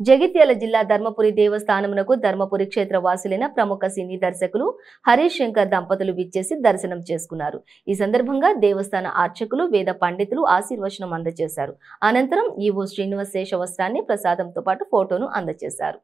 జగిత్యాల జిల్లా ధర్మపురి దేవస్థానమునకు ధర్మపురి క్షేత్ర వాసులైన ప్రముఖ సినీ దర్శకులు హరీష్ శంకర్ దంపతులు విచ్చేసి దర్శనం చేసుకున్నారు. ఈ సందర్భంగా దేవస్థాన అర్చకులు, వేద పండితులు ఆశీర్వచనం అందజేశారు. అనంతరం ఈవో శ్రీనివాస్ శేష వస్త్రాన్ని ప్రసాదంతో పాటు ఫోటోను అందజేశారు.